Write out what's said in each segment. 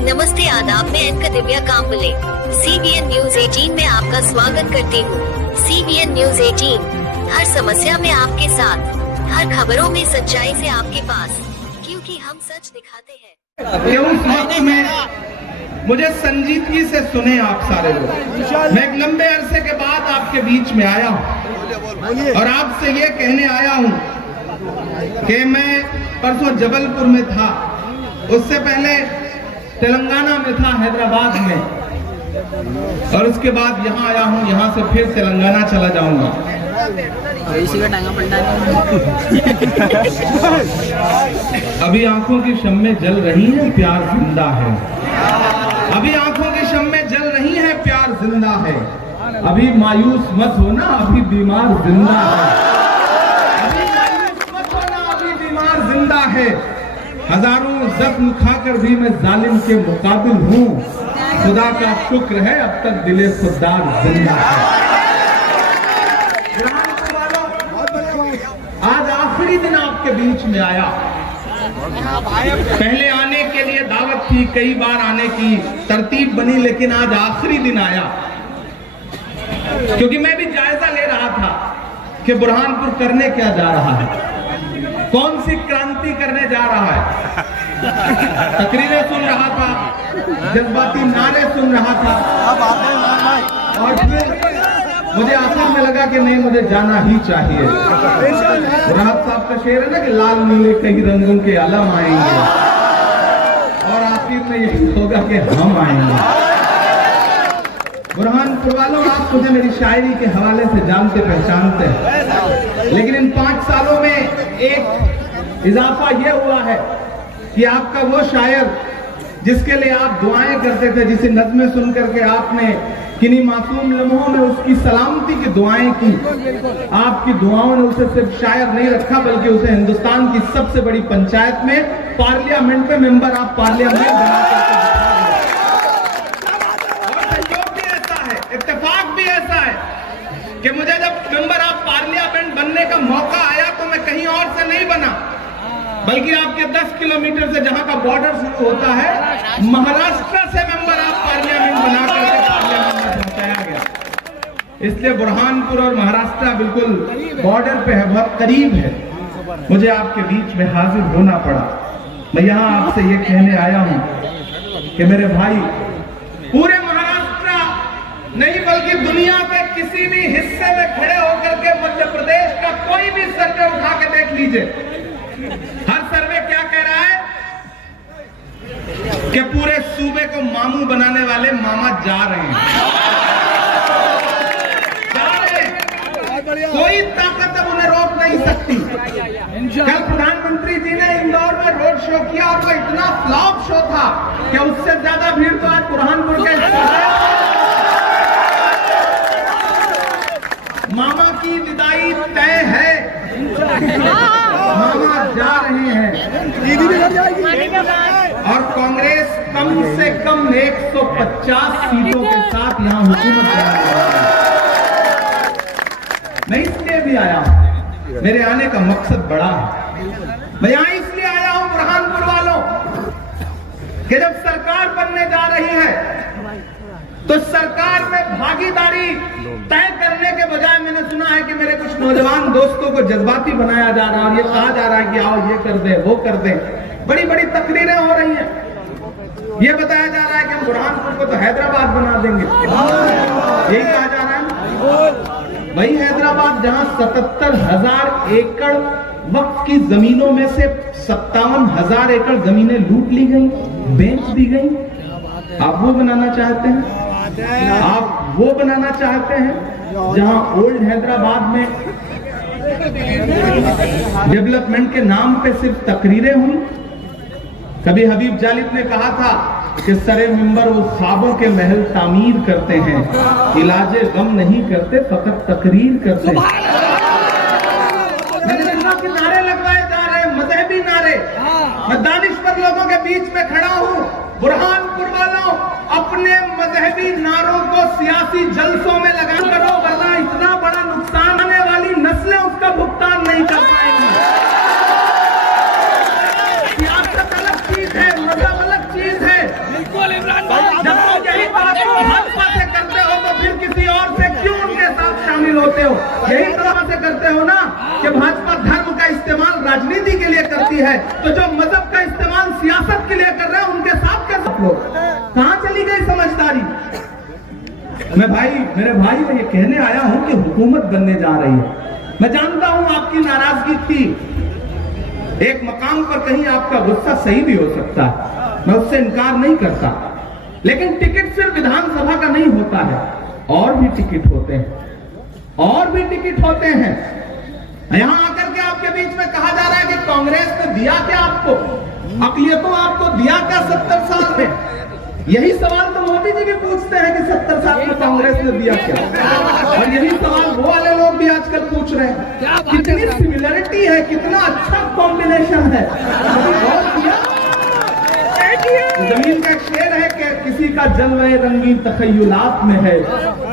नमस्ते आदाब, मैं anchor Divya Kamble CBN news 18 में आपका स्वागत करती हूँ। CBN न्यूज 18 हर समस्या में आपके साथ, हर खबरों में सच्चाई से आपके पास, क्योंकि हम सच दिखाते हैं। ये उस वक्त में मुझे संजीदगी से सुने आप सारे लोग। मैं एक लंबे अरसे के बाद आपके बीच में आया हूँ और आपसे ये कहने आया हूँ कि मैं परसों जबलपुर में था, उससे पहले तेलंगाना में था, हैदराबाद में, और उसके बाद यहाँ आया हूँ। यहाँ से फिर तेलंगाना चला जाऊंगा। अभी आंखों की शम्में जल रही हैं, प्यार जिंदा है। अभी आंखों की शम्में जल रही हैं, प्यार जिंदा है। अभी मायूस मत होना, अभी बीमार जिंदा है। अभी मायूस मत होना, अभी बीमार जिंदा है। हजारों जख्म खाकर भी मैं जालिम के मुकाबिल हूँ। खुदा का शुक्र है, अब तक दिले खुददार जिंदा है। आज आखिरी दिन आपके बीच में आया। पहले आने के लिए दावत थी, कई बार आने की तरतीब बनी, लेकिन आज आखिरी दिन आया क्योंकि मैं भी जायजा ले रहा था कि बुरहानपुर करने क्या जा रहा है, कौन सी क्रांति करने जा रहा है। तकरीरें सुन रहा था, जज्बाती नारे सुन रहा था, और फिर मुझे आखिर में लगा कि नहीं, मुझे जाना ही चाहिए। राहत साहब का शेर है ना कि लाल नीले कई रंगों के आलम आएंगे, और आखिर में यही होगा कि हम आएंगे। बुरहानपुर वालों, आप मुझे मेरी शायरी के हवाले से जानते पहचानते हैं, लेकिन इन 5 सालों में एक इजाफा यह हुआ है कि आपका वो शायर जिसके लिए आप दुआएं करते थे, जिसे नज़्में सुन करके आपने किन्हीं मासूम लम्हों में उसकी सलामती की दुआएं की, आपकी दुआओं ने उसे सिर्फ शायर नहीं रखा, बल्कि उसे हिंदुस्तान की सबसे बड़ी पंचायत में, पार्लियामेंट में मेंबर ऑफ पार्लियामेंट बना करके। इत्तेफाक भी ऐसा है कि मुझे जब मेंबर ऑफ पार्लियामेंट बनने का मौका आया तो मैं कहीं और से नहीं बना, बल्कि आपके 10 किलोमीटर से जहां का बॉर्डर शुरू होता है, महाराष्ट्र से मेंबर ऑफ पार्लियामेंट बना करके पार्लियामेंट में पहुंचाया गया। इसलिए बुरहानपुर और महाराष्ट्र बिल्कुल बॉर्डर पे है, बहुत करीब है। मुझे आपके बीच में हाजिर होना पड़ा। मैं यहाँ आपसे ये कहने आया हूँ कि मेरे भाई, पूरे नहीं बल्कि दुनिया के किसी भी हिस्से में खड़े होकर के मध्य प्रदेश का कोई भी सर्वे उठा के देख लीजिए, हर सर्वे क्या कह रहा है कि पूरे सूबे को मामू बनाने वाले मामा जा रहे हैं। कोई ताकत अब उन्हें रोक नहीं सकती। कल प्रधानमंत्री जी ने इंदौर में रोड शो किया और वो इतना फ्लॉप शो था कि उससे ज्यादा भीड़ तो आज बुरहानपुर के मामा की विदाई तय है। मामा जा रहे हैं और कांग्रेस कम से कम 150 सीटों के साथ यहां हुकूमत बना रही है। मैं इसलिए भी आया हूं, मेरे आने का मकसद बड़ा है। मैं यहां इसलिए आया हूं बुरहानपुर वालों कि जब सरकार बनने जा रही है तो सरकार में भागीदारी तय करने के बजाय मैंने सुना है कि मेरे कुछ नौजवान दोस्तों को जज्बाती बनाया जा रहा है, और ये कहा जा रहा है कि आओ ये कर दे, वो कर दे। बड़ी बड़ी तकरीरें हो रही हैं, ये बताया जा रहा है कि हम बुरहानपुर को तो हैदराबाद बना देंगे। यही कहा जा रहा है। वही हैदराबाद जहां 77,000 एकड़ वक्त की जमीनों में से 57,000 एकड़ जमीनें लूट ली गई, बेच दी गई। आप वो बनाना चाहते हैं? आप वो बनाना चाहते हैं जहां ओल्ड हैदराबाद में डेवलपमेंट के नाम पे सिर्फ तकरीरें हुई? कभी हबीब जालिद ने कहा था कि सरे मिंबर वो ख्वाबों के महल तामीर करते हैं, इलाजे गम नहीं करते, फकत तकरीर करते हैं। मैंने देखा कि नारे लगवाए जा रहे हैं, मजहबी नारे। मैं दानिशवर लोगों के बीच में खड़ा हूं। बुरहानपुर वालों, अपने मजहबी नारों को सियासी जलसों में लगा करो, वरना इतना बड़ा नुकसान होने वाली नस्लें उसका भुगतान नहीं कर पाएंगी। सियासत अलग चीज है, मजहब अलग चीज है। शामिल होते हो, यही तरह से करते हो ना कि भाजपा धर्म का इस्तेमाल राजनीति के लिए करती है, तो जो मजहब का इस्तेमाल सियासत के लिए कर रहे हैं उनके साथ कैसे लोग, कहां चली गई समझदारी? मेरे भाई मैं ये कहने आया हूं कि हुकूमत बनने जा रही है। मैं जानता हूं आपकी नाराजगी थी, एक मकाम पर कहीं आपका गुस्सा सही भी हो सकता है, मैं उससे इनकार नहीं करता, लेकिन टिकट सिर्फ विधानसभा का नहीं होता है, और भी टिकट होते हैं, और भी टिकट होते हैं। यहां आकर के आपके बीच में कहा जा रहा है कि कांग्रेस ने दिया क्या आपको, अक़लियतों आपको दिया क्या 70 साल में? यही सवाल तो मोदी जी भी पूछते हैं कि 70 साल में कांग्रेस ने दिया क्या, और यही सवाल वो वाले लोग भी आजकल पूछ रहे हैं। कितनी सिमिलरिटी है, कितना अच्छा कॉम्बिनेशन है। जमीन का एक शेर है कि किसी का जलवे रंगीन तखय्युलात में है,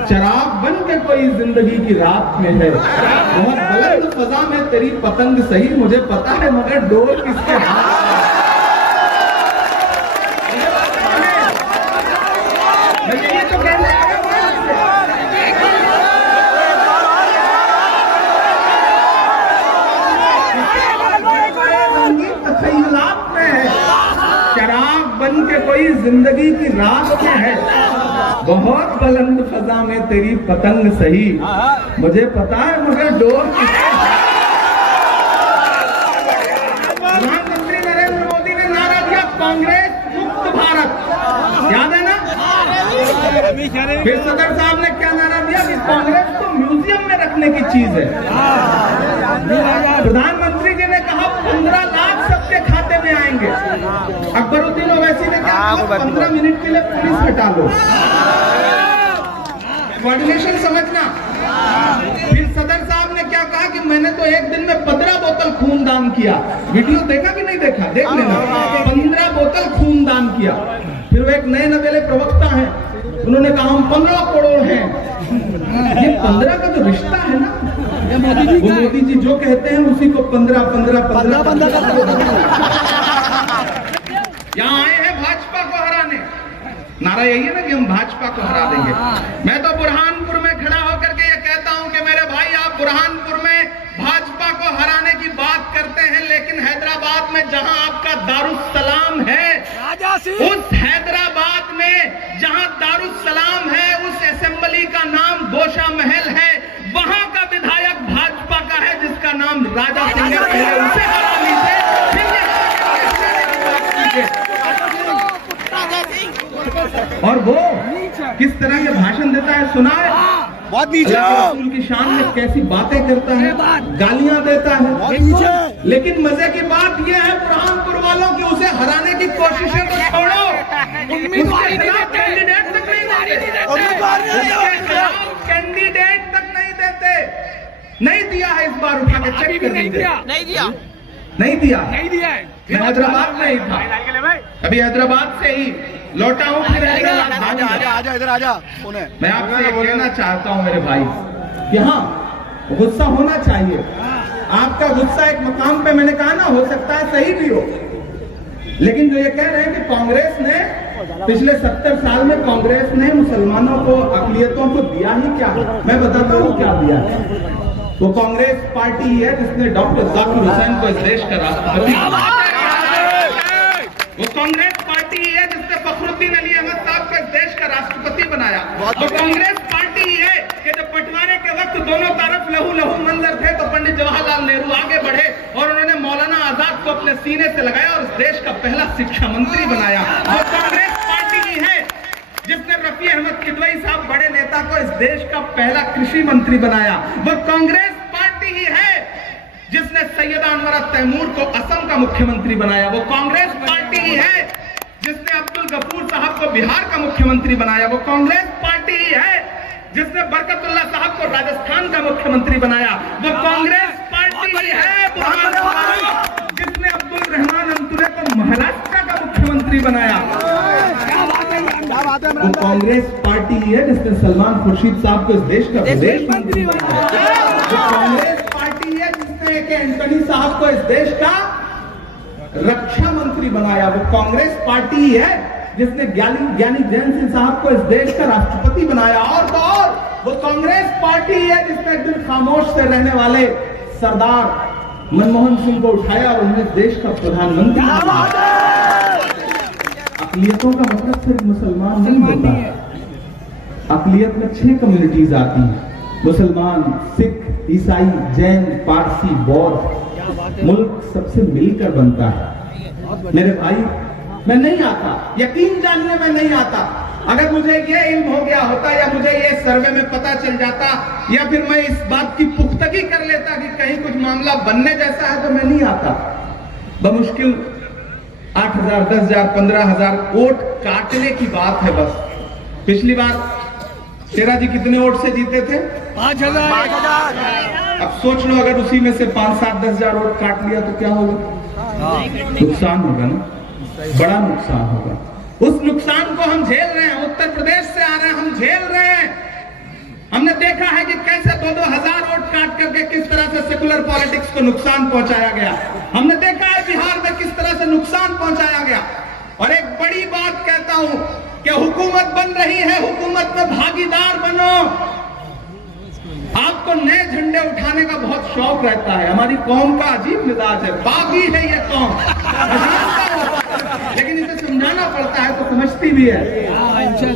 चराग बन के कोई जिंदगी की रात में है, बहुत बुलंद फजा में तेरी पतंग सही, मुझे पता है मगर डोर किसके हाथ। बन के कोई जिंदगी की रात में है, बहुत बुलंद फजा में तेरी पतंग सही, मुझे पता है मगर डोर किसके। प्रधानमंत्री नरेंद्र मोदी ने नारा दिया कांग्रेस मुक्त भारत, याद है ना? फिर सदर साहब ने क्या नारा दिया कि कांग्रेस को म्यूजियम में रखने की चीज है। प्रधानमंत्री जी ने कहा 15 लाख सबके खाते में आएंगे। अकबरुद्दीन ओवैसी ने कहा 15 मिनट के लिए पुलिस हटा लो, कोऑर्डिनेशन समझना। फिर सदर साहब ने क्या कहा कि मैंने तो एक दिन में 15 बोतल खून दान किया। वीडियो देखा कि नहीं देखा, देख लेना। 15 बोतल खून दान किया। फिर वो एक नए नवेले प्रवक्ता हैं, उन्होंने कहा हम 15 करोड़ हैं। ये 15 का जो रिश्ता है ना, वो मोदी जी जो कहते हैं उसी को 15 यहाँ आए हैं भाजपा को हराने। नारा यही है ना कि हम भाजपा को हरा देंगे। मैं तो बुरहानपुर में खड़ा होकर के ये कहता हूं कि मेरे भाई आप बुरहानपुर में भाजपा को हराने की बात करते हैं, लेकिन हैदराबाद में जहां आपका दारुस्सलाम है, उस हैदराबाद में जहां दारुस्सलाम है, उस असेंबली का नाम गोशा महल है, वहां का विधायक भाजपा का है जिसका नाम राजा सिंह है। पहले उसे हरा लीजिए, और वो किस तरह के भाषण देता है सुना है? बहुत नीचे रसूल की शान में कैसी बातें करता है, गालियां देता है। लेकिन मजे की बात यह है बुरहानपुर वालों की, उसे हराने की कोशिशें तो छोड़ो, कैंडिडेट तक नहीं देते, नहीं दिया है। इस बार उठा के चेक कर लीजिए, नहीं दिया। मैं हैदराबाद में ही था, अभी हैदराबाद से ही लौटा हूँ। मैं आपसे ये कहना चाहता हूँ मेरे भाई, कि हाँ गुस्सा होना चाहिए। आपका गुस्सा एक मकाम पे, मैंने कहा ना, हो सकता है सही भी हो, लेकिन जो ये कह रहे हैं कि कांग्रेस ने पिछले 70 साल में कांग्रेस ने मुसलमानों को, अक़लियतों को दिया ही क्या, मैं बताता हूँ क्या दिया है। वो कांग्रेस पार्टी है जिसने डॉक्टर जाकिर हुसैन को इस देश का राष्ट्रपति बनाया। वो कांग्रेस पार्टी है जिसने फखरुद्दीन अली अहमद साहब को इस देश का राष्ट्रपति बनाया। वो कांग्रेस पार्टी है कि जब बंटवारे के वक्त दोनों तरफ लहू लहू मंजर थे, तो पंडित जवाहरलाल नेहरू आगे बढ़े और उन्होंने मौलाना आजाद को अपने सीने से लगाया और इस देश का पहला शिक्षा मंत्री बनाया। वो कांग्रेस पार्टी है जिसने रफी अहमद किदवई साहब बड़े नेता को इस देश का पहला कृषि मंत्री बनाया। वो कांग्रेस पार्टी ही है जिसने सैयदा अनवर तैमूर को असम का मुख्यमंत्री बनाया। वो कांग्रेस पार्टी ही है जिसने अब्दुल गफूर साहब को बिहार का मुख्यमंत्री बनाया। वो कांग्रेस पार्टी ही है जिसने बरकतुल्ला साहब को राजस्थान का मुख्यमंत्री बनाया। वो कांग्रेस पार्टी ही है जिसने अब्दुल रहमान अंतुरे को महाराष्ट्र का मुख्यमंत्री बनाया। वो कांग्रेस पार्टी है जिसने सलमान खुर्शीद साहब को इस देश का विदेश मंत्री बनाया। वो कांग्रेस पार्टी है जिसने के एंटनी साहब को इस देश का रक्षा मंत्री बनाया। वो कांग्रेस पार्टी है जिसने ज्ञानी जैन सिंह साहब को इस देश का राष्ट्रपति बनाया। और तो और वो कांग्रेस पार्टी है जिसने एक दिन खामोश से रहने वाले सरदार मनमोहन सिंह को उठाया और उन्हें देश का प्रधानमंत्री बनाया। अकलियतों का मतलब सिर्फ मुसलमान नहीं होता। अकलियत में 6 कम्युनिटीज आती हैं, मुसलमान, सिख, ईसाई, जैन, पारसी, बौद्ध। मुल्क सबसे मिलकर बनता है। मेरे भाई, मैं नहीं आता, यकीन जानिए मैं नहीं आता। अगर मुझे ये इल्म हो गया होता या मुझे ये सर्वे में पता चल जाता या फिर मैं इस बात की पुख्तगी कर लेता कि कहीं कुछ मामला बनने जैसा है तो मैं नहीं आता। बमुश्किल 8,000, 10,000, 15,000 वोट काटने की बात है बस। पिछली बार शेरा जी कितने वोट से जीते थे? 5,000। अब सोच लो अगर उसी में से 5-7, 10,000 वोट काट लिया तो क्या होगा? नुकसान होगा ना, बड़ा नुकसान होगा। उस नुकसान को हम झेल रहे हैं। उत्तर प्रदेश से आ रहे हैं, हम झेल रहे हैं। हमने देखा है कि कैसे 2-2 हजार वोट काट करके किस तरह से सेकुलर पॉलिटिक्स को नुकसान पहुंचाया गया। हमने देखा है बिहार में किस तरह से नुकसान पहुंचाया गया। और एक बड़ी बात कहता हूं कि हुकूमत बन रही है, हुकूमत में भागीदार बनो। आपको नए झंडे उठाने का बहुत शौक रहता है। हमारी कौम का अजीब मिजाज है, बागी है ये कौम, लेकिन इसे समझाना पड़ता है तो समझती भी है।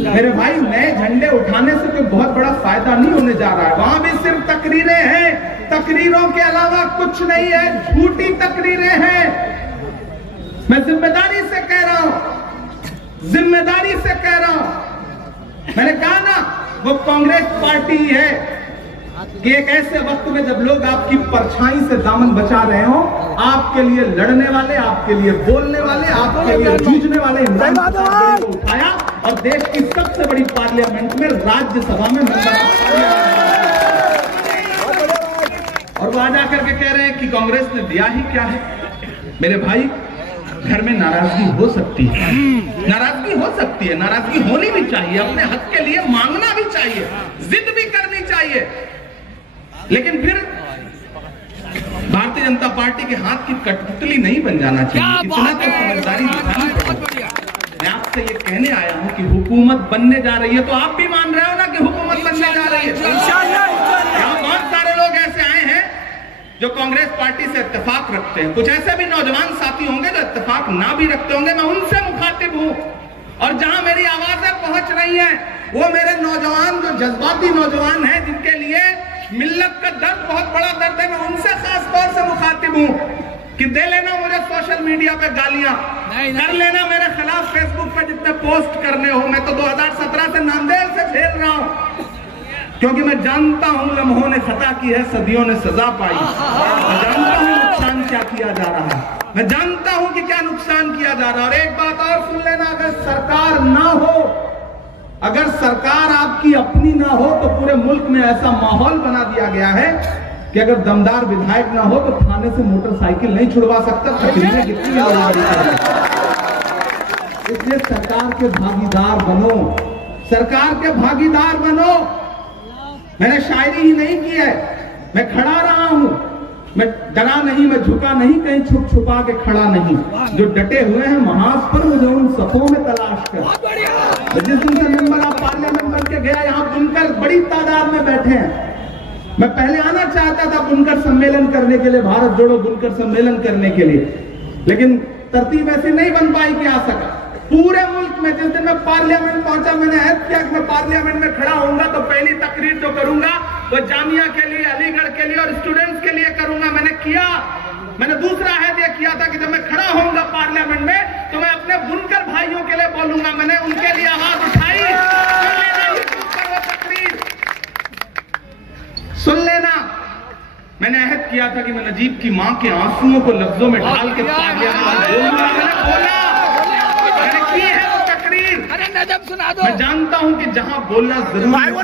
मेरे भाई, नए झंडे उठाने से कोई बहुत बड़ा फायदा नहीं होने जा रहा है। वहां भी सिर्फ तकरीरें हैं, तकरीरों के अलावा कुछ नहीं है, झूठी तकरीरें हैं। मैं जिम्मेदारी से कह रहा हूं, जिम्मेदारी से कह रहा हूं। मैंने कहा ना, वो कांग्रेस पार्टी है कि एक ऐसे वक्त में जब लोग आपकी परछाई से दामन बचा रहे हो, आपके लिए लड़ने वाले, आपके लिए बोलने वाले, आपके लिए जूझने वाले इमरान खान को उठाया और देश की सबसे बड़ी पार्लियामेंट में, राज्यसभा में और वो आ जाकर के कह रहे हैं कि कांग्रेस ने दिया ही क्या है। मेरे भाई, घर में नाराजगी हो सकती है, नाराजगी हो सकती है, नाराजगी होनी भी चाहिए, अपने हक के लिए मांगना भी चाहिए, जिद भी करनी चाहिए, लेकिन फिर भारतीय जनता पार्टी के हाथ की कठपुतली नहीं बन जाना चाहिए। इतना तो समझदारी दिखानी पड़ेगी। मैं आपसे ये कहने आया हूं कि हुकूमत बनने जा रही है, तो आप भी मान रहे हो ना कि हुकूमत बनने जा रही है। यहाँ बहुत सारे लोग ऐसे आए हैं जो कांग्रेस पार्टी से इत्तेफाक रखते हैं। कुछ ऐसे भी नौजवान साथी होंगे जो इत्तेफाक ना भी रखते होंगे। मैं उनसे मुखातिब हूं, और जहां मेरी आवाजें पहुंच रही हैं वो मेरे नौजवान, जो जज्बाती नौजवान हैं, जिनके लिए मिल्लत का दर्द बहुत बड़ा दर्द है, मैं उनसे खास तौर से मुखातिब हूं कि दे लेना मुझे सोशल मीडिया पे गालियां, कर लेना मेरे खिलाफ फेसबुक पे जितने पोस्ट करने हो। मैं तो 2017 से नांदेड़ से झेल रहा हूं, क्योंकि मैं जानता हूं लम्हों ने खता की है, सदियों ने सजा पाई। मैं जानता हूं नुकसान क्या किया जा रहा है, मैं जानता हूं कि क्या नुकसान किया जा रहा है। और एक बात और सुन लेना, अगर सरकार ना हो, अगर सरकार आपकी अपनी ना हो, तो पूरे मुल्क में ऐसा माहौल बना दिया गया है कि अगर दमदार विधायक ना हो तो थाने से मोटरसाइकिल नहीं छुड़वा सकता। तकलीफें कितनी बड़ी है। इसलिए सरकार के भागीदार बनो, सरकार के भागीदार बनो। मैंने शायरी ही नहीं की है, मैं खड़ा रहा हूं, मैं डरा नहीं, मैं झुका नहीं, कहीं छुप छुपा के खड़ा नहीं। जो डटे हुए हैं महाज पर, मुझे उन सफों में तलाश कर। जिस दिन से मेंबर ऑफ पार्लियामेंट बन के गया, यहाँ बुनकर बड़ी तादाद में बैठे हैं। मैं पहले आना चाहता था बुनकर सम्मेलन करने के लिए, भारत जोड़ो बुनकर सम्मेलन करने के लिए, लेकिन तरतीब ऐसी नहीं बन पाई कि आ सका। पूरे मुल्क में जिस दिन मैं पार्लियामेंट पहुंचा, मैंने अहद किया कि मैं पार्लियामेंट में खड़ा होऊंगा तो पहली तकरीर जो करूंगा वो जामिया के लिए, अलीगढ़ के लिए और स्टूडेंट्स के लिए करूंगा। मैंने किया। मैंने दूसरा अहद यह किया था कि जब मैं खड़ा होऊंगा पार्लियामेंट में तो मैं अपने बुनकर भाइयों के लिए बोलूंगा। मैंने उनके लिए आवाज उठाई। सुन लेना, मैंने अहद किया था कि मैं नजीब की मां के आंसुओं को लफ्जों में ढाल के पार्लियामेंट में बोलूंगा। मैंने बोला, मैंने की है वो तकरीर। सुना दो। मैं जानता हूं कि जहां बोलना जरूरी है,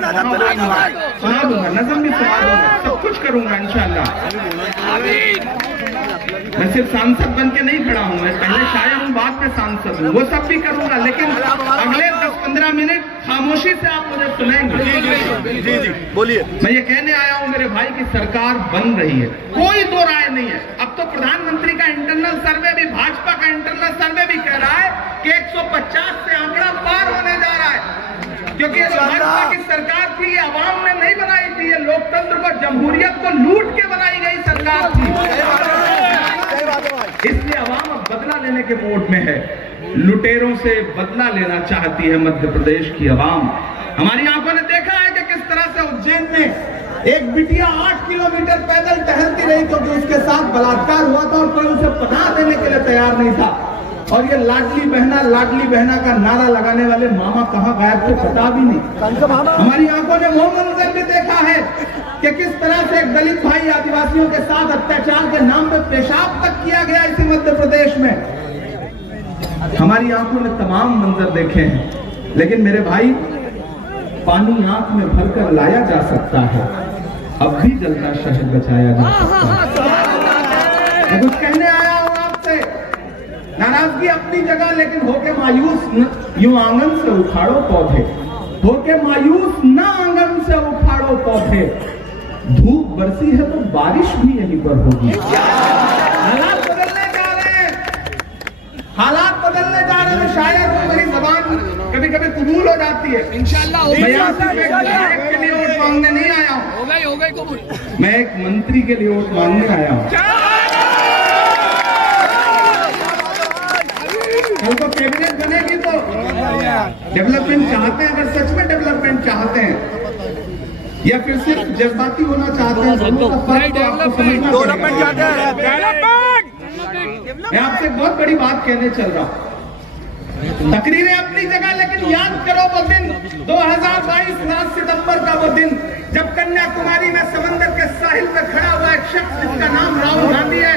सुना दूंगा, नज़म भी सुना दूंगा, सब कुछ करूंगा इंशाअल्लाह। मैं सिर्फ सांसद बन के नहीं खड़ा हूं, मैं पहले शायर हूं, बाद में सांसद हूं, वो सब भी करूंगा, लेकिन अगले 10-15 मिनट खामोशी से आप मुझे सुनेंगे। जी बोलिए। मैं ये कहने आया हूं मेरे भाई की सरकार बन रही है, कोई दो राय नहीं है। अब तो प्रधानमंत्री का इंटरनल सर्वे भी, भाजपा का इंटरनल सर्वे भी कह रहा है कि 150 से आंकड़ा पार होने जा रहा है। क्योंकि ये भाजपा की सरकार थी, ये अवाम ने नहीं बनाई थी, ये लोकतंत्र को, जमहूरियत को लूट के बनाई गई सरकार थी। इसलिए अवाम अब बदला लेने के मूड में है, लुटेरों से बदला लेना चाहती है मध्य प्रदेश की अवाम। हमारी आंखों ने देखा है कि किस तरह से उज्जैन में एक बिटिया 8 किलोमीटर पैदल टहलती रही क्योंकि उसके साथ बलात्कार हुआ था और कोई उसे पनाह देने के लिए तैयार नहीं था। और ये लाडली बहना का नारा लगाने वाले मामा कहां गायब थे पता भी नहीं। हमारी आंखों ने वो मंजर भी देखा है कि किस तरह से एक दलित भाई आदिवासियों के साथ अत्याचार के नाम पे पेशाब तक किया गया इसी मध्य प्रदेश में। हमारी आंखों ने तमाम मंजर देखे हैं, लेकिन मेरे भाई पानी आंख में भरकर लाया जा सकता है, अब भी जलता शहद बचाया जा सकता है। मैं कुछ कहने आया हूं आपसे, नाराजगी अपनी जगह, लेकिन होके मायूस यूं आंगन से उखाड़ो पौधे, होके मायूस न आंगन से उखाड़ो पौधे, धूप बरसी है तो बारिश भी यहीं पर होगी। हालात बदलने जा रहे हैं, हालात बदलने जा रहे हैं, शायद मेरी जबान कभी कभी कबूल हो जाती है। इंशाल्लाह मैं यहाँ सिर्फ एक विधायक के लिए वोट मांगने नहीं आया हूँ, हो गई कबूल। मैं एक मंत्री के लिए वोट मांगने आया हूँ। कल को कैबिनेट बनेगी तो डेवलपमेंट चाहते हैं, अगर सच में डेवलपमेंट चाहते हैं या फिर सिर्फ जज्बाती होना चाहते हैं, दोनों का फर्क तो आपको समझना पड़ेगा। मैं आपसे एक बहुत बड़ी बात कहने चल रहा हूँ, तकरीरें अपनी जगह, लेकिन याद करो वो दिन 2022 7 सितंबर का वो दिन जब कन्याकुमारी में समंदर के साहिल पे खड़ा हुआ एक शख्स जिसका नाम राहुल गांधी है,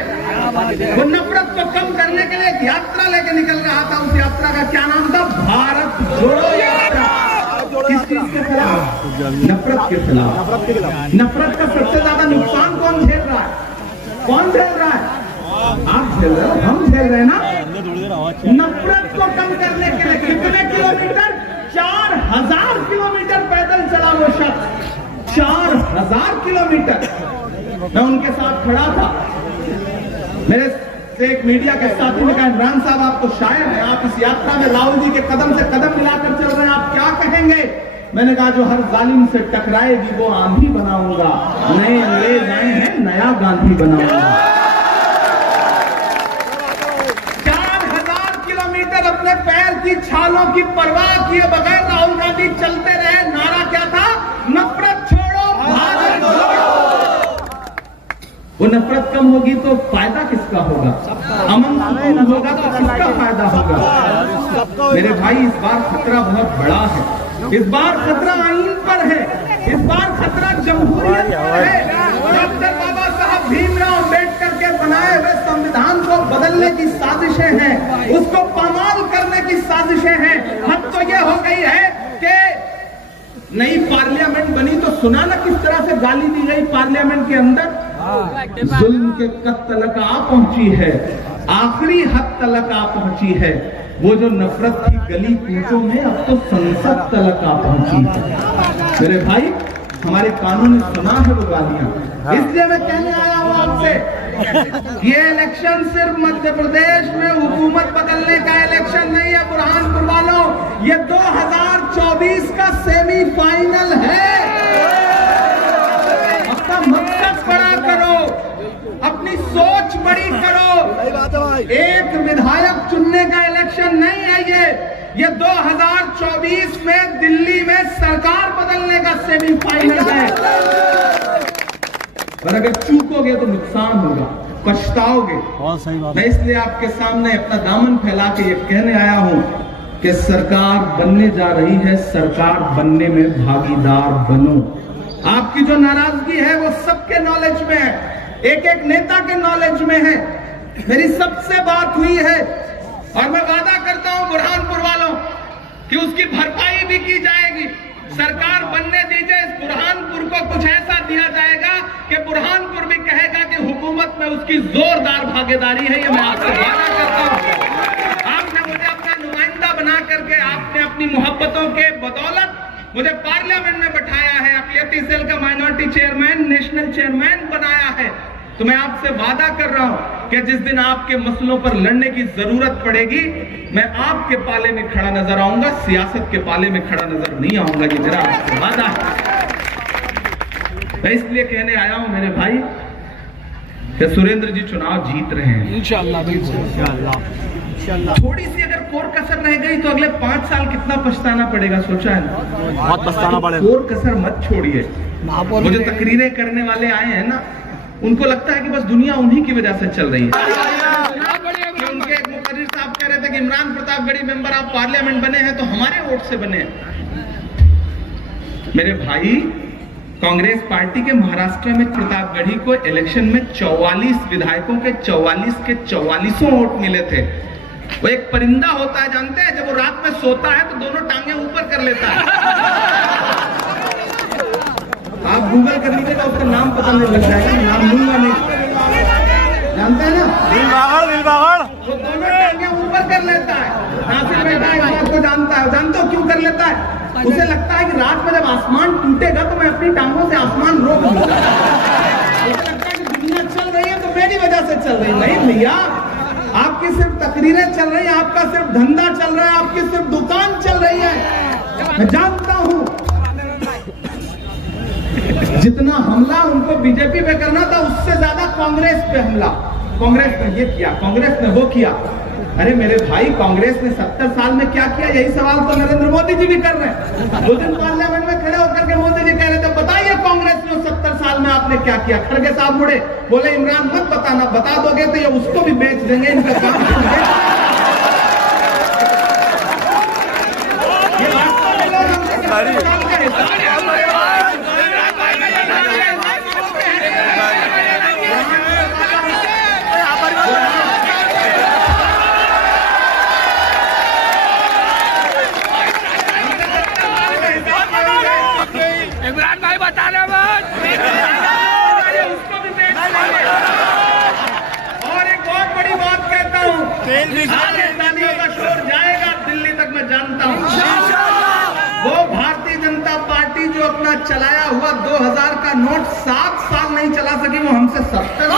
वो नफरत को कम करने के लिए एक यात्रा लेके निकल रहा था। उस यात्रा का क्या नाम था? भारत जोड़ो यात्रा। किस चीज के खिलाफ? नफरत के खिलाफ। नफरत का सबसे ज्यादा नुकसान कौन झेल रहा है? कौन झेल रहा है? आप झेल रहे हो, हम झेल रहे हैं ना। नफरत को कम करने के लिए कितने किलोमीटर? 4000 किलोमीटर पैदल चला वो शख्स, 4000 किलोमीटर। मैं उनके साथ खड़ा था, मेरे से एक मीडिया के साथी ने कहा, इमरान साहब आप तो शायर हैं, आप इस यात्रा में राहुल जी के कदम से कदम मिलाकर चल रहे हैं, आप क्या कहेंगे? मैंने कहा जो हर जालिम से टकराएगी वो आंधी बनाऊंगा, नए अंग्रेज आए हैं नया गांधी बनाऊंगा। अपने पैर की छालों की परवाह किए बगैर राहुल गांधी चलते रहे। नारा क्या था? नफरत छोड़ो, भारत जोड़ो। वो नफरत कम होगी तो फायदा किसका होगा? अमन सुकून होगा तो किसका फायदा होगा? मेरे भाई इस बार खतरा बहुत बड़ा है, इस बार खतरा आईन पर है, इस बार खतरा जमहूरियत पर है। डॉक्टर बाबा साहब भीमराव अम्बेडकर के बनाए हुए संविधान को बदलने की साजिशें हैं, उसको पामाल करने की साजिशें हैं। हद तो यह हो गई है कि नई पार्लियामेंट बनी तो सुना ना किस तरह से गाली दी गई पार्लियामेंट के अंदर। जुल्म के कद तलक आ पहुंची है, आखिरी हद तलक आ पहुंची है। वो जो नफरत थी गली कूचों में अब तो संसद तलक आ पहुंची है। मेरे भाई हमारे कानून ने सुना है वो गालियां, इसलिए मैं कहने आया हूं आपसे, ये इलेक्शन सिर्फ मध्य प्रदेश में हुकूमत बदलने का इलेक्शन नहीं है बुरहानपुर वालों, ये 2024 का सेमीफाइनल है। अपना मकसद बड़ा करो, अपनी सोच बड़ी करो। एक विधायक चुनने का इलेक्शन नहीं है ये 2024 में दिल्ली में सरकार बदलने का सेमीफाइनल है। और अगर चूकोगे तो नुकसान होगा, पछताओगे। बहुत सही बात। मैं इसलिए आपके सामने अपना दामन फैला के ये कहने आया हूं कि सरकार बनने जा रही है, सरकार बनने में भागीदार बनो। आपकी जो नाराजगी है वो सबके नॉलेज में है, एक एक नेता के नॉलेज में है। मेरी सबसे बात हुई है और मैं वादा करता हूं बुरहानपुर वालों कि उसकी भरपाई भी की जाएगी। सरकार बनने दीजिए, इस बुरहानपुर को कुछ ऐसा दिया जाएगा कि बुरहानपुर भी कहेगा कि हुकूमत में उसकी जोरदार भागीदारी है। ये मैं आपसे वादा करता हूं। आपने मुझे अपना नुमाइंदा बना करके, आपने अपनी मोहब्बतों के बदौलत मुझे पार्लियामेंट में बैठाया है, अक़लियती सेल का माइनॉरिटी चेयरमैन, नेशनल चेयरमैन बनाया है। तो मैं आपसे वादा कर रहा हूं कि जिस दिन आपके मसलों पर लड़ने की जरूरत पड़ेगी, मैं आपके पाले में खड़ा नजर आऊंगा, सियासत के पाले में खड़ा नजर नहीं आऊंगा। ये मेरा आपसे वादा है। मैं इसलिए कहने आया हूं मेरे भाई कि सुरेंद्र जी चुनाव जीत रहे हैं इंशाअल्लाह, थोड़ी सी अगर कोर कसर रह गई तो अगले 5 साल कितना पछताना पड़ेगा, सोचा है ना? बहुत पछताना पड़ेगा। कोर कसर मत छोड़िए। वो जो तकरीरें करने वाले आए हैं ना, उनको लगता है कि बस दुनिया उन्हीं की वजह से चल रही है। उनके एक मुकर्रिर साहब कह रहे थे कि Imran Pratapgarhi member of parliament बने हैं तो हमारे वोट से बने हैं। मेरे भाई, कांग्रेस पार्टी के महाराष्ट्र में प्रतापगढ़ी को इलेक्शन में 44 विधायकों के 44 वोट मिले थे। वो एक परिंदा होता है, जानते हैं, जब वो रात में सोता है तो दोनों टांगे ऊपर कर लेता है। आप गूगल कर लीजिएगा, उसका नाम पता नहीं लग जाएगा, नाम लूंगा नहीं, जानते हैं ना? वो दोनों टांगे ऊपर कर लेता है। नासिर बेटा इस बात को जानता है। जानते हो क्यों कर लेता है? उसे लगता है कि रात में जब आसमान टूटेगा तो मैं अपनी टांगों से आसमान रोक लूंगा। उसे लगता है कि दुनिया चल रही है तो मेरी वजह से चल रही है। नहीं भैया, आपकी सिर्फ तकरीरें चल रही है, आपका सिर्फ धंधा चल रहा है, आपकी सिर्फ दुकान चल रही है। मैं जानता हूं जितना हमला उनको बीजेपी पे करना था, उससे ज्यादा कांग्रेस पे हमला। कांग्रेस ने ये किया, कांग्रेस ने वो किया। अरे मेरे भाई, कांग्रेस ने 70 साल में क्या किया? यही सवाल तो नरेंद्र मोदी जी भी कर रहे हैं। दो दिन पार्लियामेंट में खड़े होकर के मोदी जी कह रहे थे, बताइए कांग्रेस ने 70 साल में आपने क्या किया? खड़गे साहब मुड़े, बोले इमरान मत बताना, बता दोगे तो ये उसको भी बेच देंगे, इनका काम इमरान भाई बता रहे उसको भी बेच देंगे। और एक बहुत बड़ी बात कहता हूँ, तालियों का शोर जाएगा दिल्ली तक, मैं जानता हूँ। वो भारतीय जनता पार्टी जो अपना चलाया हुआ 2000 का नोट 7 साल नहीं चला सकी, वो हमसे 70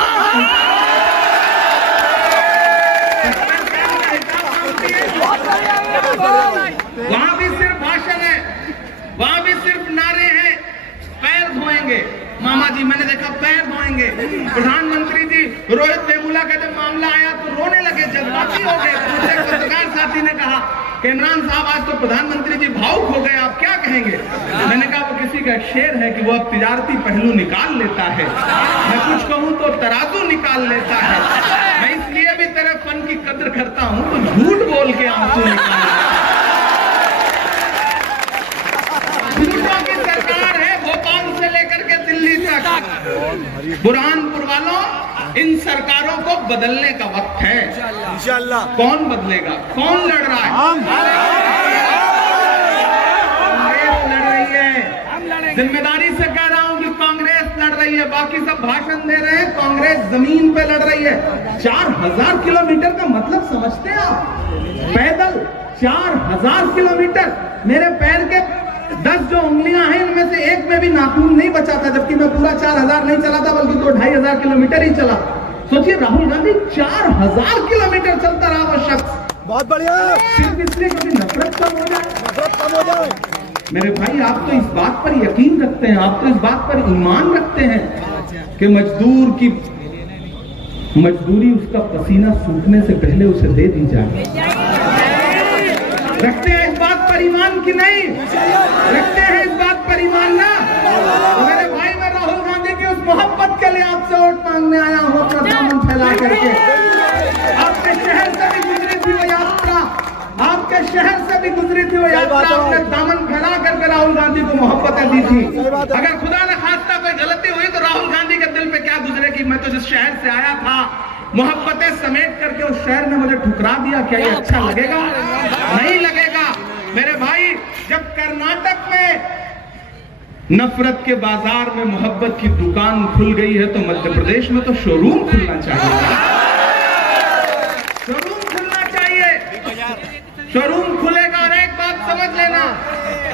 वहां भी सिर्फ भाषण है, वहां भी सिर्फ नारे हैं, पैर धोएंगे। मामा जी मैंने देखा पैर धोएंगे। प्रधानमंत्री जी रोहित वेमुला का जब मामला आया तो रोने लगे, जज्बाती हो गए। मुझे एक पत्रकार साथी ने कहा कि इमरान साहब आज तो प्रधानमंत्री जी भावुक हो गए, आप क्या कहेंगे? मैंने कहा वो किसी का शेर है कि वो अब तिजारती पहलू निकाल लेता है, मैं कुछ कहूं तो तराजू निकाल लेता है। मैं इसलिए भी तेरे फन की कद्र करता हूं तो झूठ बोल के आंसू निकाल। झूठों की सरकार है, भोपाल से लेकर के दिल्ली तक। बुरहानपुर वालों, इन सरकारों को बदलने का वक्त है इंशाअल्लाह। कौन बदलेगा? कौन लड़ रहा है? कांग्रेस लड़ रही है। जिम्मेदारी से कह रहा हूं कि कांग्रेस लड़ रही है, बाकी सब भाषण दे रहे हैं, कांग्रेस जमीन पे लड़ रही है। 4000 किलोमीटर का मतलब समझते हैं आप? पैदल 4000 किलोमीटर। मेरे पैर के 10 जो उंगलियां हैं, इनमें से एक में भी नाखून नहीं बचा था, जबकि मैं पूरा 4000 नहीं चला था, बल्कि 2-2500 किलोमीटर ही चला। सोचिए, राहुल गांधी 4000 किलोमीटर चलता रहा वो शख्स। बहुत बढ़िया। सिर्फ इसलिए कभी नफरत कम हो जाए, नफरत कम हो जाए। मेरे भाई, आप तो इस बात पर यकीन रखते हैं, आप तो इस बात पर ईमान रखते हैं कि मजदूर की मजदूरी उसका पसीना सूखने से पहले उसे दे दी जाए। रखते हैं इस बात पर ईमान की नहीं? रखते हैं इस बात पर ईमान ना? तो मेरे भाई, मैं राहुल गांधी की उस मोहब्बत के लिए आपसे वोट मांगने आया हूँ, अपना दामन फैला करके। आपके शहर से भी गुजरी थी वो यात्रा, आपके शहर से भी गुजरी थी वो यात्रा, आपने दामन फैला करके राहुल गांधी को मोहब्बतें दी थी। अगर खुदा न खास्ता कोई गलती हुई तो राहुल गांधी के दिल पे क्या गुजरेगी? मैं तो जिस शहर से आया था, मोहब्बतें समेट करके उस शहर ने मुझे ठुकरा दिया। क्या ये अच्छा लगेगा? नहीं लगेगा। मेरे भाई, जब कर्नाटक में नफरत के बाजार में मोहब्बत की दुकान खुल गई है, तो मध्य प्रदेश में तो शोरूम खुलना चाहिए। शोरूम खुलना चाहिए। शोरूम खुलेगा। और एक बात समझ लेना,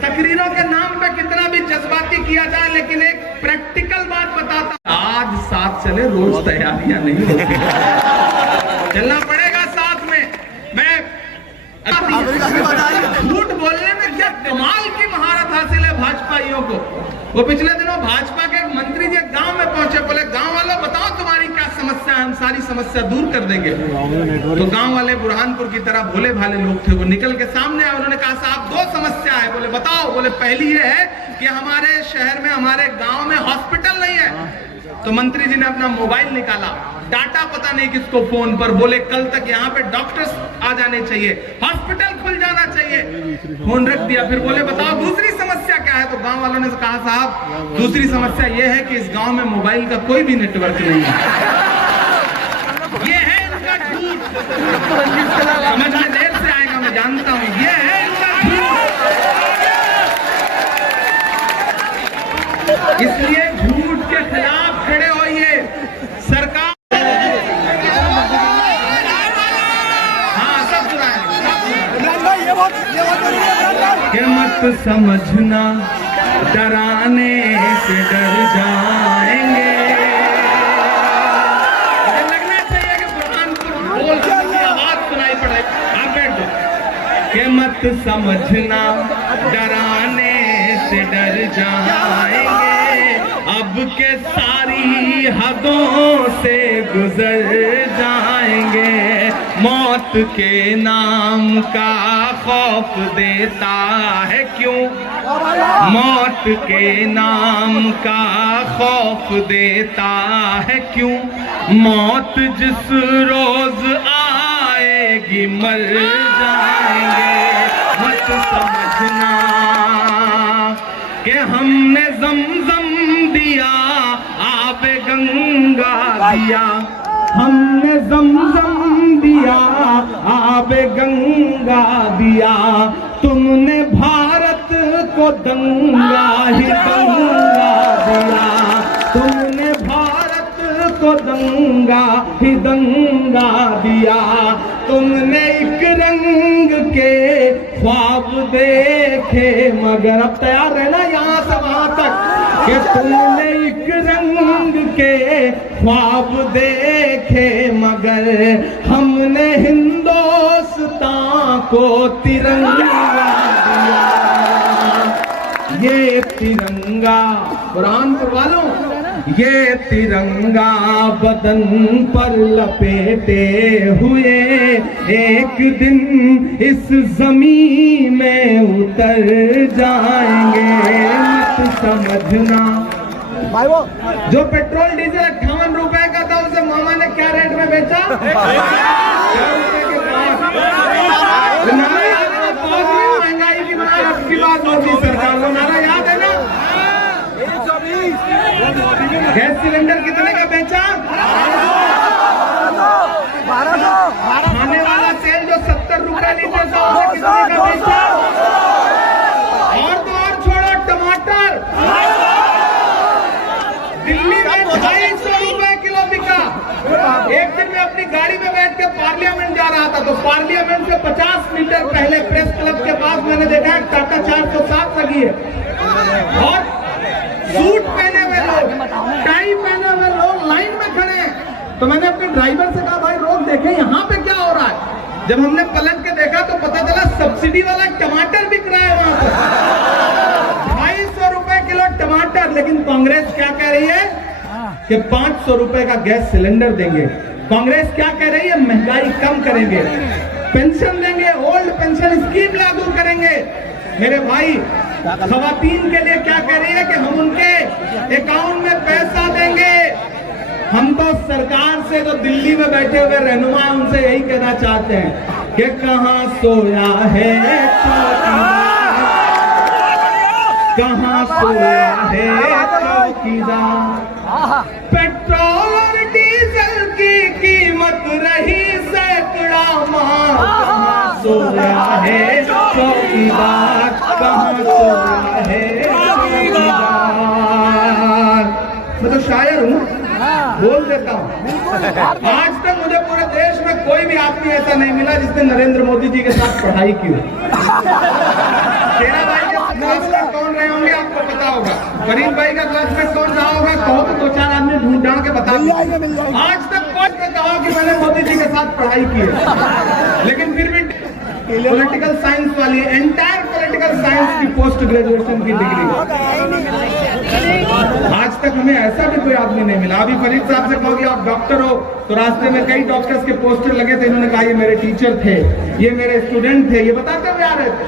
तकरीरों के नाम पे कितना भी जज्बाती किया जाए, लेकिन एक प्रैक्टिकल बात बताता, आज साथ चले लिए रोज तैयारियां नहीं होती, चलना पड़ेगा साथ में। मैं झूठ बोलने में क्या कमाल की महारत हासिल है भाजपाइयों को। वो पिछले दिनों भाजपा के एक मंत्री जी गांव में पहुंचे, बोले गांव वालों बताओ तुम्हारी क्या समस्या है, हम सारी समस्या दूर कर देंगे। तो गांव वाले बुरहानपुर की तरह भोले भाले लोग थे, वो निकल के सामने आए, उन्होंने कहा साहब 2 समस्या है। बोले बताओ। बोले पहली ये है कि हमारे शहर में, हमारे गांव में हॉस्पिटल नहीं है। तो मंत्री जी ने अपना मोबाइल निकाला, डाटा पता नहीं किसको फोन पर, बोले कल तक यहाँ पे डॉक्टर्स आ जाने चाहिए, हॉस्पिटल खुल जाना चाहिए, फोन रख दिया। फिर बोले बताओ दूसरी समस्या क्या है। तो गांव वालों ने कहा साहब दूसरी समस्या ये है कि इस गांव में मोबाइल का कोई भी नेटवर्क नहीं है। ये है इनका झूठ, समझ में देर से आएगा मैं जानता हूं, ये है इनका झूठ। इसलिए झूठ के खिलाफ खड़े होइए। सरकार के मत समझना डराने से डर जाएंगे। लगना चाहिए कि बुरहानपुर बोल की आवाज सुनाई पड़े। आप बैठ जाओ। के मत समझना डराने से डर जाएंगे, अब के सारी हदों से गुजर जाएंगे। मौत के नाम का खौफ देता है क्यों, मौत के नाम का खौफ देता है क्यों, मौत जिस रोज आएगी मर जाएंगे। मत समझना कि हमने ज़मज़म दिया, आबे गंगा दिया, हमने ज़मज़म दिया, आबे गंगा दिया, तुमने भारत को दंगा ही दंगा दिया, तुमने भारत को दंगा ही दंगा दिया, तुमने एक रंग के ख्वाब देखे मगर, अब तैयार रहना यहाँ से वहां तक, कि तुमने एक रंग के ख्वाब देखे मगर हमने हिंदुस्तान को तिरंगा दिया। ये तिरंगा बुरहानपुर वालों, ये तिरंगा बदन पर लपेटे हुए एक दिन इस जमीन में उतर जाएंगे। मत समझना जो पेट्रोल डीजल 58 रुपए का था उसे मामा ने क्या रेट में बेचा, 4 रुपए के पास। महंगाई की बनाई आपकी बात मोदी सरकार को, नारा याद है ना। गैस सिलेंडर कितने का बेचा, 1200। खाने वाला तेल जो 70 रुपए लीटर था उसे कितने का बेचा। और तो और छोड़ो, टमाटर दिल्ली में 250 रुपए किलो बिका। एक दिन मैं अपनी गाड़ी में बैठ के पार्लियामेंट जा रहा था, तो पार्लियामेंट से 50 मीटर पहले प्रेस क्लब के पास मैंने देखा टाटा 407 लगी है और सूट पहने हुए लोग, टाई पहने हुए लोग लाइन में खड़े हैं। तो मैंने अपने ड्राइवर से कहा भाई रोक देखें यहाँ पे क्या हो रहा है। जब हमने पलट के देखा तो पता चला सब्सिडी वाला टमाटर बिक रहा है वहां पर, 250 रुपए किलो टमाटर। लेकिन कांग्रेस क्या कह रही है कि 500 रुपए का गैस सिलेंडर देंगे। कांग्रेस क्या कह रही है, महंगाई कम करेंगे, पेंशन देंगे, ओल्ड पेंशन स्कीम लागू करेंगे। मेरे भाई खवातीन के लिए क्या कह रही है कि हम उनके अकाउंट में पैसा देंगे। हम तो सरकार से जो दिल्ली में बैठे हुए रहनुमा हैं उनसे यही कहना चाहते हैं कि कहां सोया है कहां सोया है चौकीदार। पेट्रोल और डीजल की कीमत रही सैकड़ा माह, कहां सोया है चौकीदार, कहां सोया है चौकीदार। मैं तो शायर हूँ, बोल देता हूँ। आज तक मुझे पूरे देश में कोई भी आदमी ऐसा नहीं मिला जिसने नरेंद्र मोदी जी के साथ पढ़ाई की हो। तेरा भाई के कौन रहे होंगे आपको पता होगा। फरीद भाई का क्लासमेट कौन रहा होगा, कहो तो दो चार आदमी ढूंढ ढांड के बता दो। आज तक कोई ने कहा कि मैंने मोदी जी के साथ पढ़ाई की है, लेकिन फिर भी पॉलिटिकल साइंस वाली एंटायर पॉलिटिकल साइंस की पोस्ट ग्रेजुएशन की डिग्री आज तक हमें ऐसा भी कोई आदमी नहीं मिला। अभी फरीद साहब से कहोगे आप डॉक्टर हो, तो रास्ते में कई डॉक्टर्स के पोस्टर लगे थे, इन्होंने कहा ये मेरे टीचर थे, ये मेरे स्टूडेंट थे, ये बताते हुए आ रहे थे।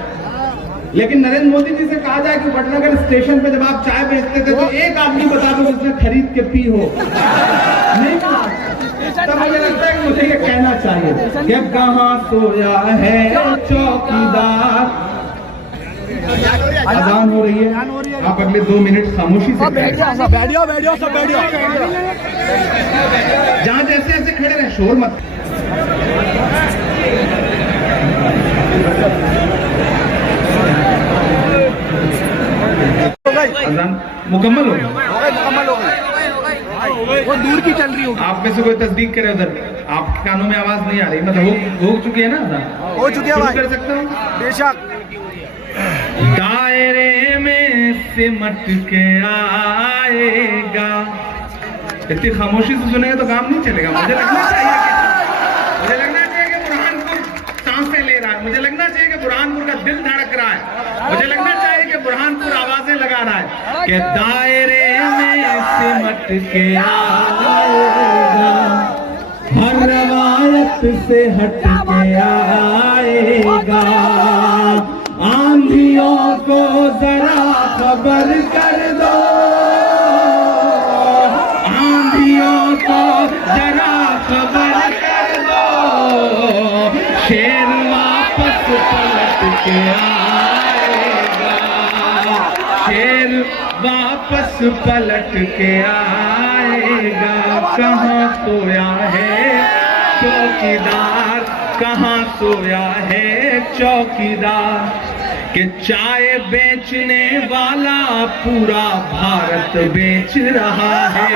लेकिन नरेंद्र मोदी जी से कहा जाए कि वडनगर स्टेशन पे जब आप चाय बेचते थे तो एक आदमी बता दो जिसने खरीद के पी हो, नहीं मिला। तब मुझे लगता है कि मुझे ये कहना चाहिए कि कहाँ सोया है चौकीदार। अजान हो रही है, आप अगले 2 मिनट खामोशी से बैठियो सब बैठियो। जहाँ जैसे ऐसे खड़े रहे, शोर मत। अजान मुकम्मल हो गई। वो दूर की चल रही होगी। आप में से कोई तस्दीक करे उधर, आपके कानों में आवाज नहीं आ रही, मतलब हो चुकी है ना अजान? हो चुकी है भाई, कर सकता हूँ बेशक। दायरे में सिमट के आएगा। इतनी खामोशी से सुनेंगे तो काम नहीं चलेगा। मुझे लगना चाहिए कि बुरहानपुर सांसें ले रहा है, मुझे लगना चाहिए कि बुरहानपुर का दिल धड़क रहा है, मुझे लगना चाहिए कि बुरहानपुर आवाजें लगा रहा है कि दायरे में सिमट के आएगा, हर रवायत से हट के आएगा। आंधियों को जरा खबर कर दो, आंधियों को जरा खबर कर दो, शेर वापस पलट के आएगा, शेर वापस पलट के आएगा। कहाँ सोया है चौकीदार, कहाँ सोया है चौकीदार, कि चाय बेचने वाला पूरा भारत बेच रहा है।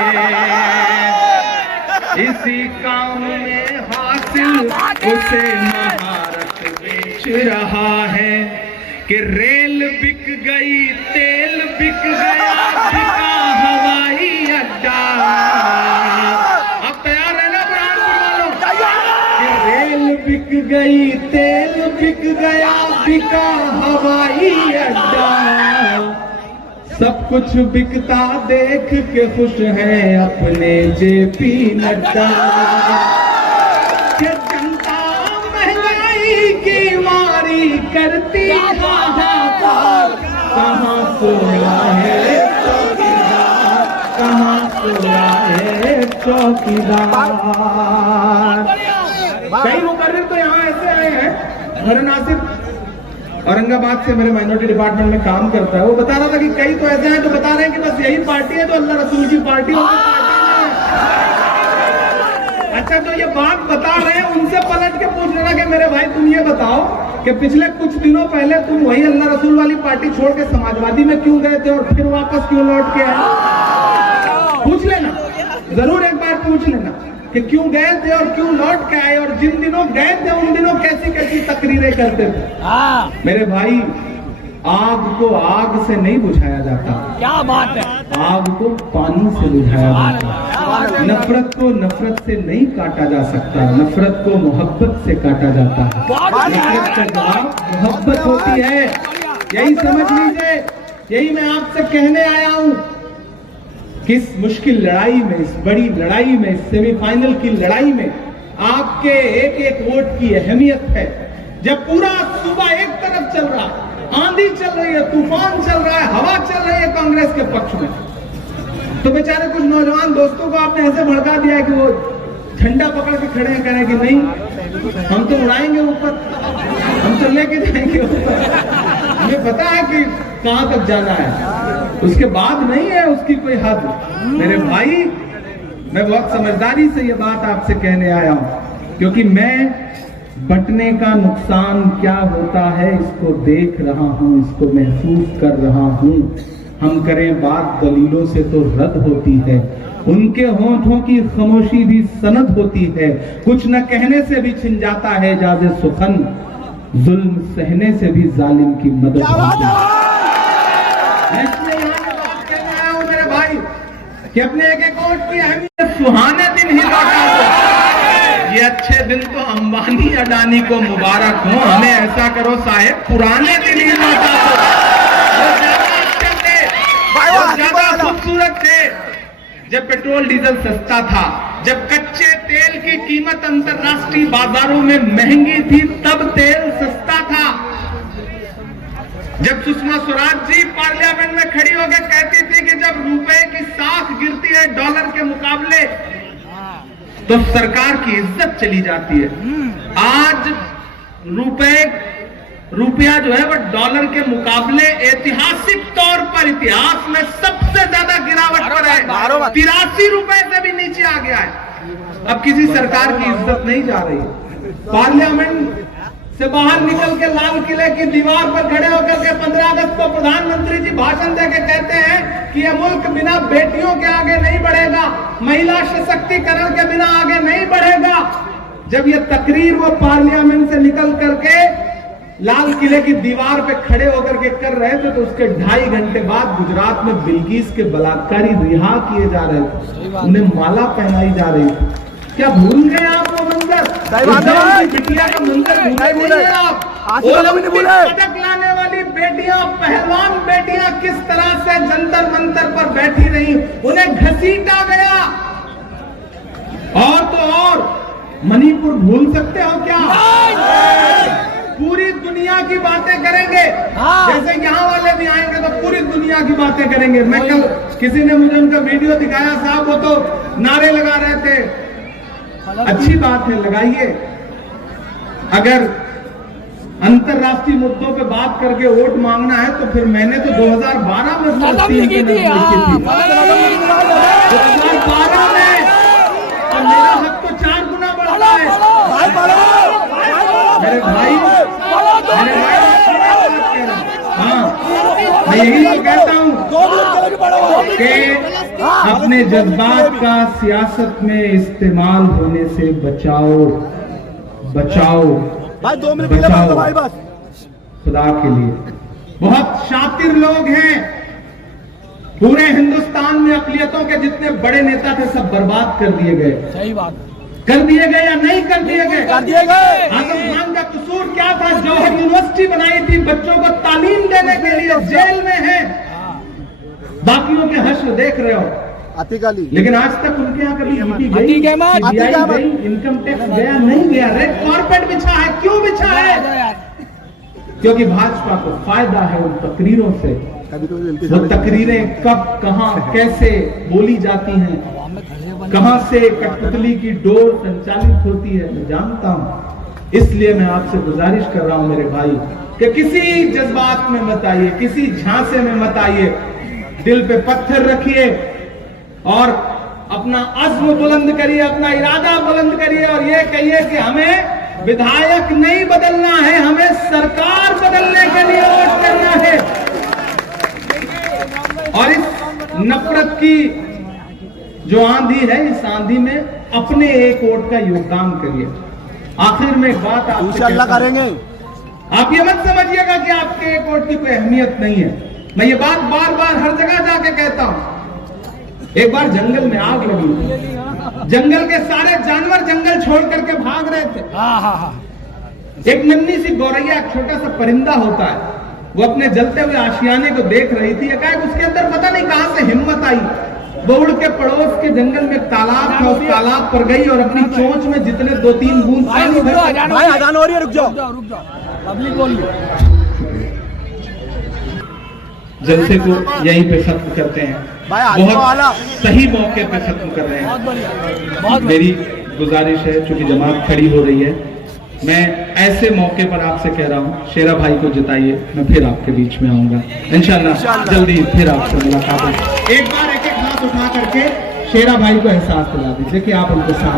इसी काम में हासिल उसे महारत बेच रहा है, कि रेल बिक गई, तेल बिक गया, बिका हवाई अड्डा। अब तैयार है ना बुरहानपुर वालों? कि रेल बिक गई, तेल बिक गया, बिका हवाई अड्डा। सब कुछ बिकता देख के खुश है अपने जेपी नड्डा। जनता महंगाई की मारी करती हाहाकार, कहाँ सोया है चौकीदार, कहाँ सोया है चौकीदार। कई मुकर्रिर तो यहाँ ऐसे आए हैं, हर नासिर औरंगाबाद से मेरे माइनॉरिटी डिपार्टमेंट में काम करता है, वो बता रहा था कि कई तो ऐसे हैं जो बता रहे हैं कि बस यही पार्टी है तो अल्लाह रसूल की पार्टी है। अच्छा, तो ये बात बता रहे हैं, उनसे पलट के पूछ लेना कि मेरे भाई तुम ये बताओ कि पिछले कुछ दिनों पहले तुम वही अल्लाह रसूल वाली पार्टी छोड़ के समाजवादी में क्यों गए थे और फिर वापस क्यों लौट के आए? पूछ लेना, जरूर एक बार पूछ लेना कि क्यों गए थे और क्यों लौट के आए, और जिन दिनों गए थे उन दिनों कैसी कैसी तकरीरें करते थे। मेरे भाई, आग को आग से नहीं बुझाया जाता, क्या बात है, आग को पानी से बुझाया जाता है। नफरत को नफरत से नहीं काटा जा सकता, नफरत को मोहब्बत से काटा जाता है। नफरत का जवाब मोहब्बत होती है, यही समझ लीजिए। यही मैं आपसे कहने आया हूं कि इस मुश्किल लड़ाई में, इस बड़ी लड़ाई में, इस सेमीफाइनल की लड़ाई में आपके एक एक वोट की अहमियत है। जब पूरा सूबा एक तरफ चल रहा, आंधी चल रही है, तूफान चल रहा है, हवा चल रही है कांग्रेस के पक्ष में, तो बेचारे कुछ नौजवान दोस्तों को आपने ऐसे भड़का दिया है कि वो झंडा पकड़ के खड़े हैं, कह रहे हैं कि नहीं हम तो उड़ाएंगे ऊपर, हम तो लेके जाएंगे ऊपर। हमें पता है कि कहां तक जाना है, उसके बाद नहीं है उसकी कोई हद। मेरे भाई, मैं बहुत समझदारी से ये बात आपसे कहने आया हूं, क्योंकि मैं बंटने का नुकसान क्या होता है इसको देख रहा हूं, इसको महसूस कर रहा हूं। हम करें बात दलीलों से तो रद्द होती है, उनके होठों की खामोशी भी सनद होती है। कुछ न कहने से भी छिन जाता है जाज़े सुखन, जुल्म सहने से भी जालिम की मदद होती है। इसलिए यहाँ पे बात कहने कि अपने एक एक वोट की अहमियत सुहाने दिन ही लौटा दो। ये अच्छे दिन तो अंबानी अडानी को मुबारक हो, हमें ऐसा करो साहेब पुराने दिन ही लौटा दो। वो ज्यादा अच्छे थे, वो ज्यादा खूबसूरत थे जब पेट्रोल डीजल सस्ता था, जब कच्चे तेल की कीमत अंतरराष्ट्रीय बाजारों में महंगी थी, तब तेल सस्ता था। जब सुषमा स्वराज जी पार्लियामेंट में खड़ी होकर कहती थी कि जब रुपए की साख गिरती है डॉलर के मुकाबले तो सरकार की इज्जत चली जाती है। आज रुपया जो है वह डॉलर के मुकाबले ऐतिहासिक तौर पर इतिहास में सबसे ज्यादा गिरावट पर है। 83 रुपए से भी नीचे आ गया है। अब किसी सरकार की इज्जत नहीं जा रही। पार्लियामेंट से बाहर निकल के लाल किले की दीवार पर खड़े होकर के 15 अगस्त को प्रधानमंत्री जी भाषण देके कहते हैं कि यह मुल्क बिना बेटियों के आगे नहीं बढ़ेगा, महिला सशक्तिकरण के बिना आगे नहीं बढ़ेगा। जब यह तकरीर वो पार्लियामेंट से निकल करके लाल किले की दीवार पे खड़े होकर के कर रहे थे, तो उसके 2.5 घंटे बाद गुजरात में बिल्किस के बलात्कारी रिहा किए जा रहे थे, उन्हें माला पहनाई जा रही थी। क्या भूल गए आप वो मंजर? बिटिया का मंजर भूले आप? पदक लाने वाली बेटियां, पहलवान बेटियां किस तरह से जंतर मंतर पर बैठी रही, उन्हें घसीटा गया। और तो और मणिपुर भूल सकते हो क्या? पूरी दुनिया की बातें करेंगे। जैसे यहाँ वाले भी आएंगे तो पूरी दुनिया की बातें करेंगे। मैं कल किसी ने मुझे उनका वीडियो दिखाया, साहब वो तो नारे लगा रहे थे। अच्छी बात है, लगाइए। अगर अंतरराष्ट्रीय मुद्दों पे बात करके वोट मांगना है तो फिर मैंने तो 2012 में लिखी थी 2012 में, और मेरा हक तो 4 गुना बढ़ता है। मेरे भाई हाँ, मैं यही तो कहता हूँ कि अपने जज्बात का सियासत में इस्तेमाल होने से बचाओ, बचाओ भाई 2 मिनट बचाओ भाई, बस खुदा के लिए। बहुत शातिर लोग हैं पूरे हिंदुस्तान में, अक़लियतों के जितने बड़े नेता थे सब बर्बाद कर दिए गए। सही बात, कर दिए गए या नहीं कर दिए गए? कर दिए गए। आजम खान का कसूर क्या था? जौहर यूनिवर्सिटी बनाई थी बच्चों को तालीम देने के लिए, जेल में है। बाकियों के हश्र देख रहे हो, आतिक अली, लेकिन आज तक उनके यहाँ कभी ईडी गई, सीबीआई गई, इनकम टैक्स गया नहीं गया? रेड कारपेट बिछा है, क्यों बिछा है? क्योंकि भाजपा को फायदा है उन तकरीरों से। वो तकरीरें कब, कहां, कैसे बोली जाती हैं, कहां से कठपुतली की डोर संचालित होती है, मैं जानता हूं। इसलिए मैं आपसे गुजारिश कर रहा हूं मेरे भाई कि किसी जज्बात में मत आइए, किसी झांसे में मत आइए। दिल पे पत्थर रखिए और अपना अज़्म बुलंद करिए, अपना इरादा बुलंद करिए और ये कहिए कि हमें विधायक नहीं बदलना है, हमें सरकार बदलने के लिए वोट करना है। और इस नफरत की जो आंधी है, इस आंधी में अपने एक वोट का योगदान करिए। आखिर में एक बात आपसे करेंगे, आप ये मत समझिएगा कि आपके एक वोट की कोई अहमियत नहीं है। मैं ये बात बार बार हर जगह जाके कहता हूं। एक बार जंगल में आग लगी, जंगल के सारे जानवर जंगल छोड़ करके भाग रहे थे। एक नन्ही सी गौरैया, एक छोटा सा परिंदा होता है, वो अपने जलते हुए आशियाने को देख रही थी। एकाएक उसके अंदर पता नहीं कहां से हिम्मत आई, वो उड़ के पड़ोस के जंगल में तालाब था, उस तालाब पर गई और अपनी चोंच में जितने 2-3 बूंद पानी भर। भाई अजान हो रही है, रुक जाओ पब्लिक बोल लो। जलसे को यहीं पे खत्म करते हैं, बहुत सही मौके पे खत्म कर रहे हैं। मेरी गुजारिश है, चूंकि जमात खड़ी हो रही है, मैं ऐसे मौके पर आपसे कह रहा हूँ, शेरा भाई को जिताइए, मैं फिर आपके बीच में आऊंगा इंशाल्लाह, जल्दी फिर आपसे मुलाकात होगी। एक बार एक एक हाथ उठा करके शेरा भाई को एहसास दिला दीजिए कि आप उनके साथ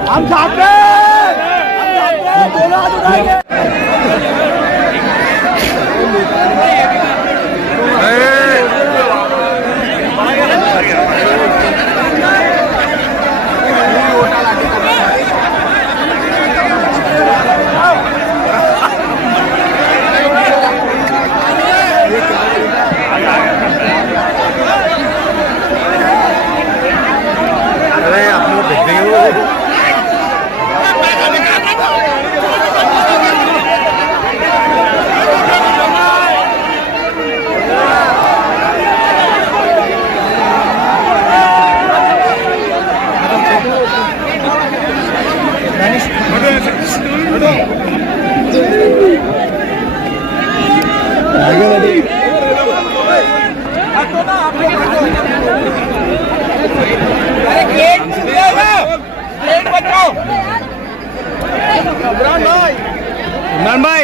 इमरान भाई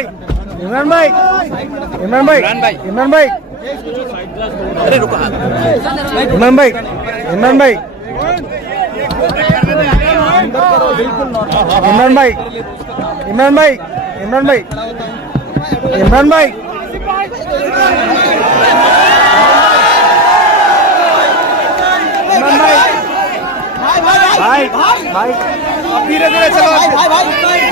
इमरान भाई इमरान भाई इमरान भाई अरे रुको इमरान भाई इमरान भाई इमरान भाई इमरान भाई इमरान भाई इमरान भाई भाई भाई धीरे धीरे चलो भाई भाई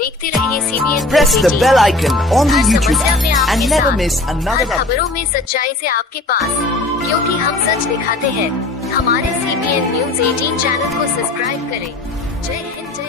देखते रहिए CBN Press the bell icon on the her YouTube समस्या में app आपके and never साथ, miss another हर update. खबरों में सच्चाई से आपके पास, क्योंकि हम सच दिखाते हैं। हमारे CBN News 18 चैनल को सब्सक्राइब करें। जय हिंद।